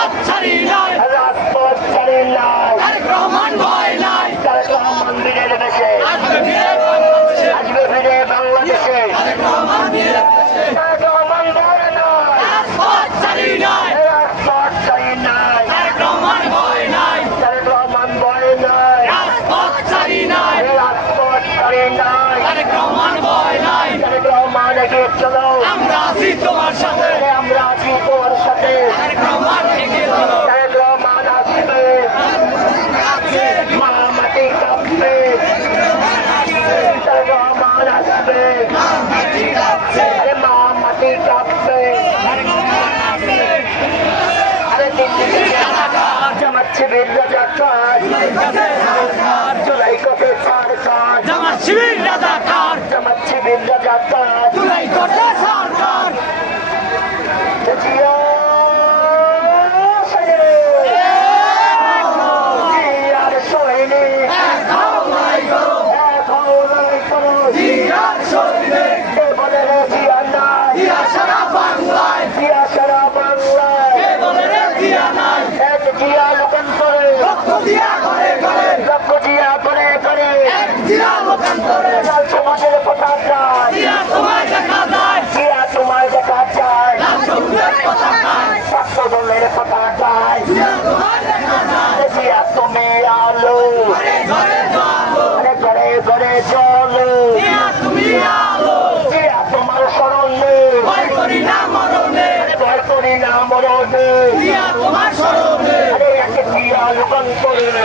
হাত শিবির রাজাকার জুলাই কোটে সরকার জামাত শিবির রাজাকার জামাত শিবির রাজাকার জুলাই করছে সরকার জিয়া সৈনিক জিয়ার সৈনিক এক হওয়াই করো জিয়ার সৈনিক কে বলে রে জিয়া নাই জিয়া সারা বাংলায় জিয়া সারা বাংলায় কে বলে রে জিয়া নাই এক জিয়া লোকান্তরে রক্ত দিয়া ঘরে ঘরে লক্ষ জিয়া করে করে এক জিয়া লোকান্তরে সমাজের যায় জিয়া তোমায় দেখা যায়। জিয়া তোমার দেখা যায়। সবুজের পতাকায় ছাত্র দলের যায় জিয়া তোমায় দেখা যায়। জিয়া তুমি আলো। ঘরে ঘরে জলো। ঘরে ঘরে চলো জিয়া তুমি আলো। জিয়া তোমার স্মরণে ভয় করি না মরণে। ভয় করি না মরণে। জিয়া তোমার স্মরণে আরে এক জিয়া লোকান্তরে